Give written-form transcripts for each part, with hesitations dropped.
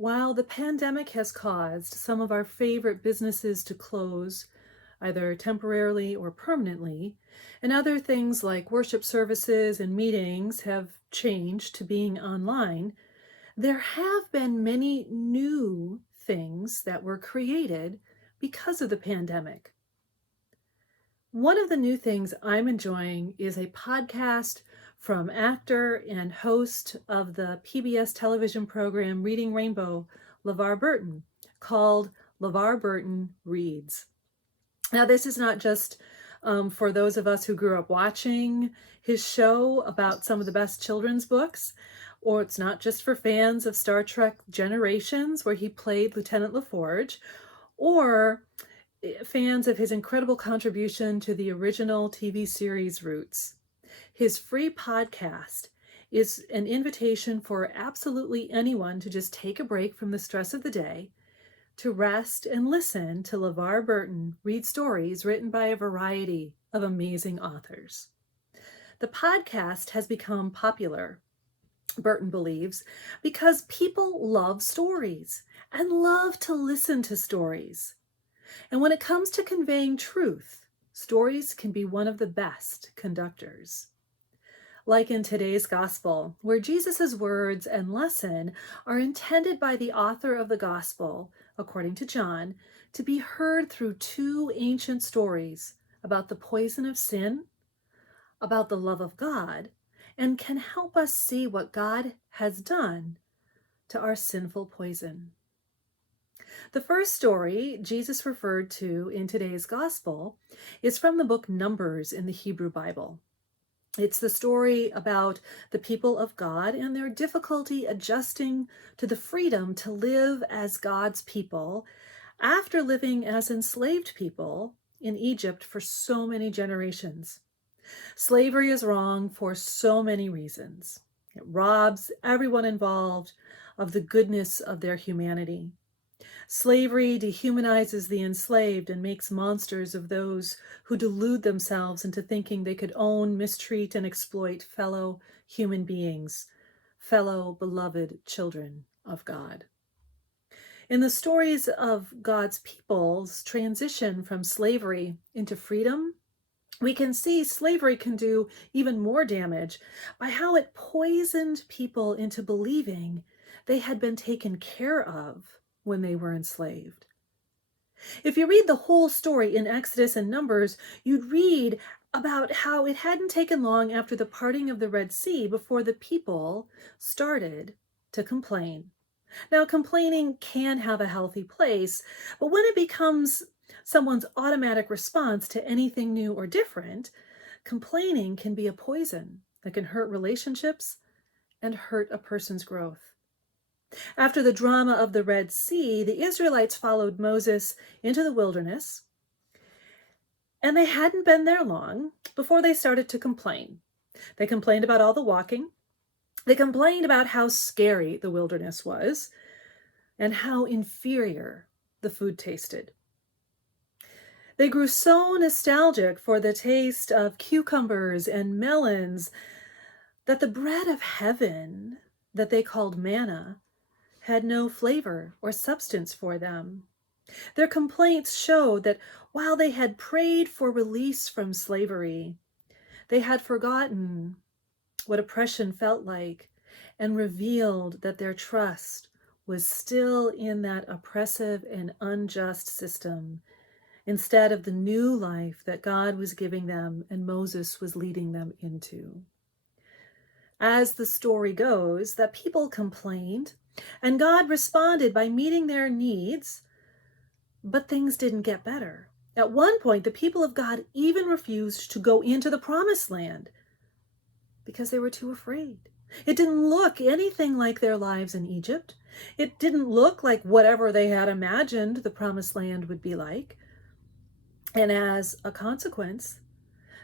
While the pandemic has caused some of our favorite businesses to close, either temporarily or permanently, and other things like worship services and meetings have changed to being online, there have been many new things that were created because of the pandemic. One of the new things I'm enjoying is a podcast from actor and host of the PBS television program Reading Rainbow, LeVar Burton, called LeVar Burton Reads. Now, this is not just for those of us who grew up watching his show about some of the best children's books, or it's not just for fans of Star Trek Generations, where he played Lieutenant LaForge, or fans of his incredible contribution to the original TV series Roots. His free podcast is an invitation for absolutely anyone to just take a break from the stress of the day, to rest and listen to LeVar Burton read stories written by a variety of amazing authors. The podcast has become popular, Burton believes, because people love stories and love to listen to stories. And when it comes to conveying truth, stories can be one of the best conductors. Like in today's gospel, where Jesus' words and lesson are intended by the author of the gospel, according to John, to be heard through two ancient stories about the poison of sin, about the love of God, and can help us see what God has done to our sinful poison. The first story Jesus referred to in today's gospel is from the book Numbers in the Hebrew Bible. It's the story about the people of God and their difficulty adjusting to the freedom to live as God's people after living as enslaved people in Egypt for so many generations. Slavery is wrong for so many reasons. It robs everyone involved of the goodness of their humanity. Slavery dehumanizes the enslaved and makes monsters of those who delude themselves into thinking they could own, mistreat, and exploit fellow human beings, fellow beloved children of God. In the stories of God's people's transition from slavery into freedom, we can see slavery can do even more damage by how it poisoned people into believing they had been taken care of when they were enslaved. If you read the whole story in Exodus and Numbers, you'd read about how it hadn't taken long after the parting of the Red Sea before the people started to complain. Now, complaining can have a healthy place, but when it becomes someone's automatic response to anything new or different, complaining can be a poison that can hurt relationships and hurt a person's growth. After the drama of the Red Sea, the Israelites followed Moses into the wilderness, and they hadn't been there long before they started to complain. They complained about all the walking. They complained about how scary the wilderness was and how inferior the food tasted. They grew so nostalgic for the taste of cucumbers and melons that the bread of heaven that they called manna had no flavor or substance for them. Their complaints showed that while they had prayed for release from slavery, they had forgotten what oppression felt like and revealed that their trust was still in that oppressive and unjust system instead of the new life that God was giving them and Moses was leading them into. As the story goes, that people complained and God responded by meeting their needs, but things didn't get better. At one point, the people of God even refused to go into the promised land because they were too afraid. It didn't look anything like their lives in Egypt. It didn't look like whatever they had imagined the promised land would be like. And as a consequence,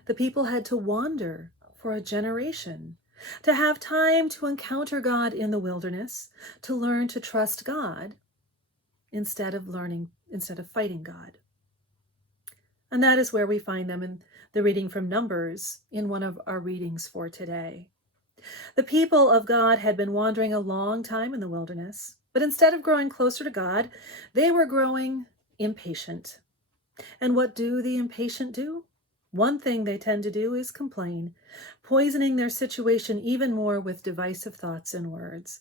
the people had to wander for a generation, to have time to encounter God in the wilderness, to learn to trust God instead of fighting God. And that is where we find them in the reading from Numbers in one of our readings for today. The people of God had been wandering a long time in the wilderness, But instead of growing closer to God, they were growing impatient. And what do the impatient do? One thing they tend to do is complain, poisoning their situation even more with divisive thoughts and words.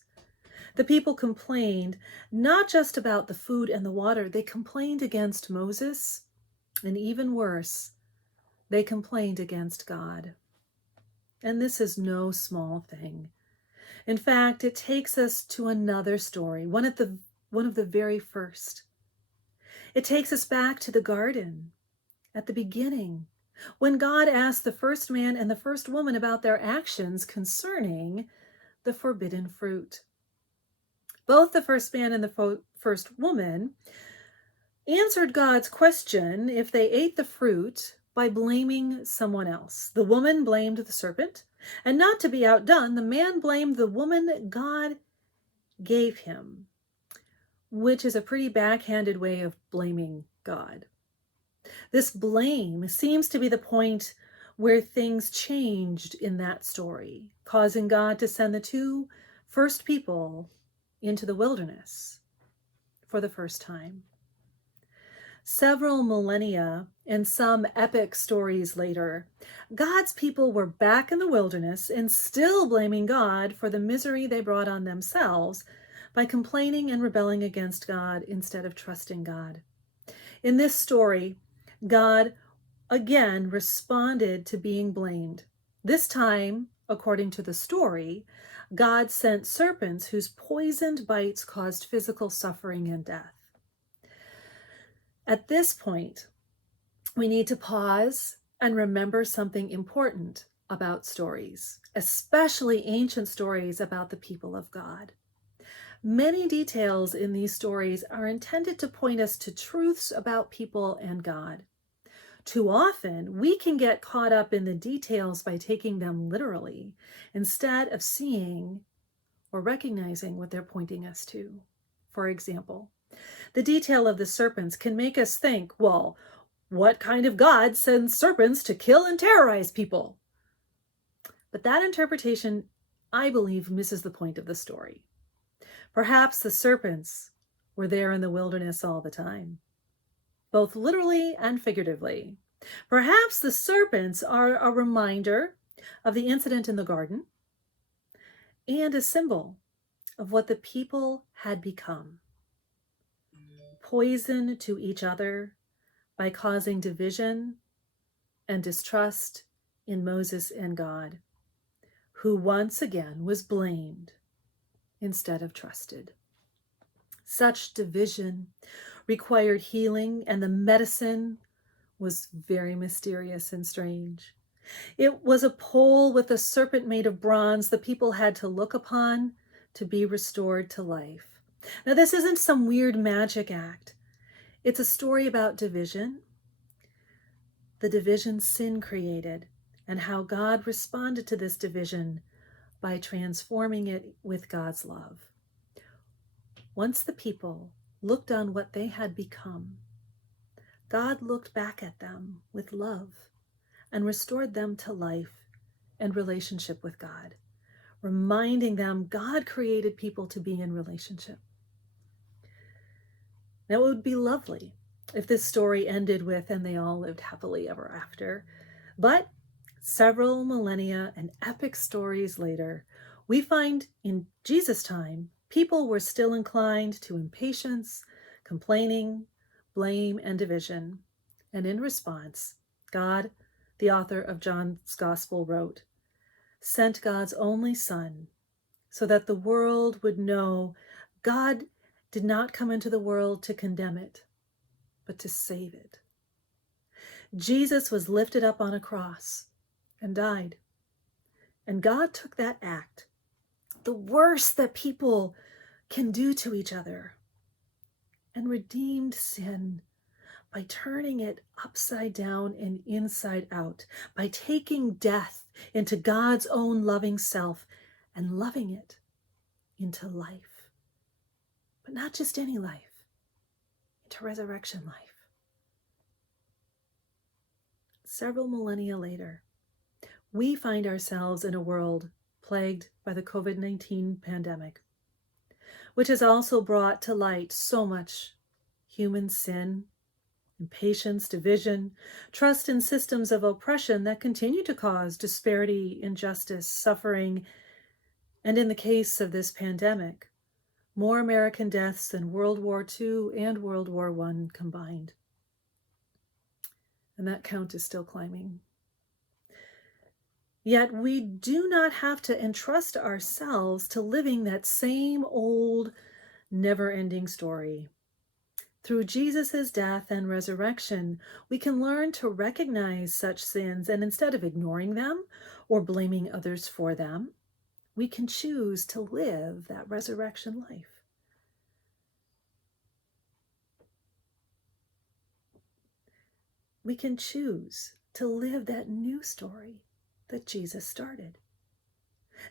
The people complained not just about the food and the water, they complained against Moses, and even worse, they complained against God. And this is no small thing. In fact, it takes us to another story, one of the very first. It takes us back to the garden at the beginning, when God asked the first man and the first woman about their actions concerning the forbidden fruit. Both the first man and the first woman answered God's question if they ate the fruit by blaming someone else. The woman blamed the serpent, and not to be outdone, the man blamed the woman God gave him, which is a pretty backhanded way of blaming God. This blame seems to be the point where things changed in that story, causing God to send the two first people into the wilderness for the first time. Several millennia and some epic stories later, God's people were back in the wilderness and still blaming God for the misery they brought on themselves by complaining and rebelling against God instead of trusting God. In this story, God again responded to being blamed. This time, according to the story, God sent serpents whose poisoned bites caused physical suffering and death. At this point, we need to pause and remember something important about stories, especially ancient stories about the people of God. Many details in these stories are intended to point us to truths about people and God. Too often, we can get caught up in the details by taking them literally instead of seeing or recognizing what they're pointing us to. For example, the detail of the serpents can make us think, well, what kind of God sends serpents to kill and terrorize people? But that interpretation, I believe, misses the point of the story. Perhaps the serpents were there in the wilderness all the time, both literally and figuratively. Perhaps the serpents are a reminder of the incident in the garden and a symbol of what the people had become. Poison to each other by causing division and distrust in Moses and God, who once again was blamed instead of trusted. Such division required healing, and the medicine was very mysterious and strange. It was a pole with a serpent made of bronze the people had to look upon to be restored to life. Now, this isn't some weird magic act. It's a story about division, the division sin created, and how God responded to this division by transforming it with God's love. Once the people looked on what they had become, God looked back at them with love and restored them to life and relationship with God, reminding them God created people to be in relationship. Now, it would be lovely if this story ended with, and they all lived happily ever after. But several millennia and epic stories later, we find in Jesus' time, people were still inclined to impatience, complaining, blame, and division. And in response, God, the author of John's Gospel, wrote, sent God's only Son so that the world would know God did not come into the world to condemn it, but to save it. Jesus was lifted up on a cross and died. And God took that act, the worst that people can do to each other, and redeemed sin by turning it upside down and inside out, by taking death into God's own loving self and loving it into life. But not just any life, into resurrection life. Several millennia later, we find ourselves in a world plagued by the COVID-19 pandemic. which has also brought to light so much human sin, impatience, division, trust in systems of oppression that continue to cause disparity, injustice, suffering, and in the case of this pandemic, more American deaths than World War II and World War I combined. And that count is still climbing. Yet we do not have to entrust ourselves to living that same old, never-ending story. Through Jesus' death and resurrection, we can learn to recognize such sins, and instead of ignoring them or blaming others for them, we can choose to live that resurrection life. We can choose to live that new story that Jesus started.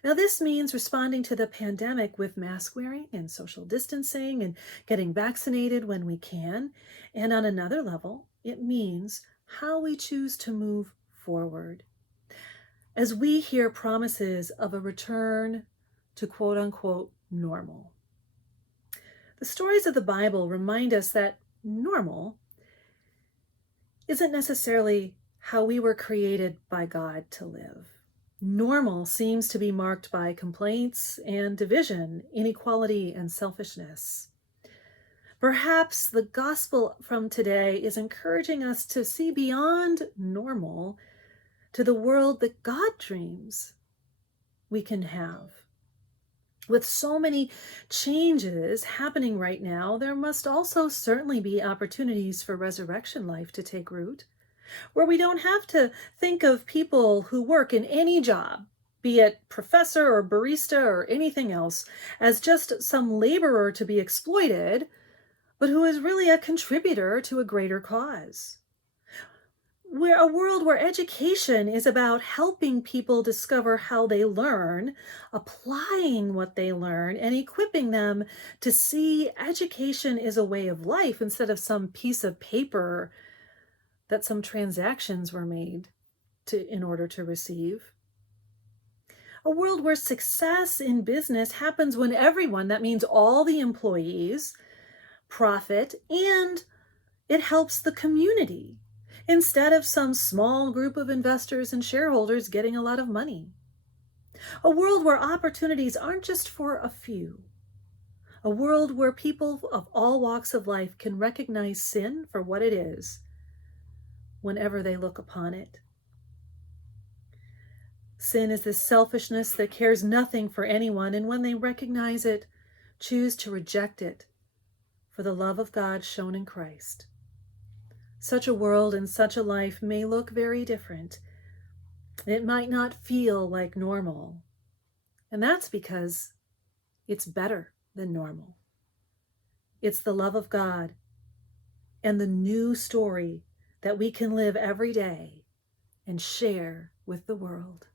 Now, this means responding to the pandemic with mask wearing and social distancing and getting vaccinated when we can. And on another level, it means how we choose to move forward. As we hear promises of a return to quote unquote normal. The stories of the Bible remind us that normal isn't necessarily how we were created by God to live. Normal seems to be marked by complaints and division, inequality and selfishness. Perhaps the gospel from today is encouraging us to see beyond normal to the world that God dreams we can have. With so many changes happening right now, there must also certainly be opportunities for resurrection life to take root, where we don't have to think of people who work in any job, be it professor or barista or anything else, as just some laborer to be exploited, but who is really a contributor to a greater cause. We're a world where education is about helping people discover how they learn, applying what they learn, and equipping them to see education is a way of life instead of some piece of paper that some transactions were made in order to receive. A world where success in business happens when everyone, that means all the employees, profit, and it helps the community instead of some small group of investors and shareholders getting a lot of money. A world where opportunities aren't just for a few. A world where people of all walks of life can recognize sin for what it is whenever they look upon it. Sin is this selfishness that cares nothing for anyone, and when they recognize it, choose to reject it for the love of God shown in Christ. Such a world and such a life may look very different. It might not feel like normal, and that's because it's better than normal. It's the love of God and the new story that we can live every day and share with the world.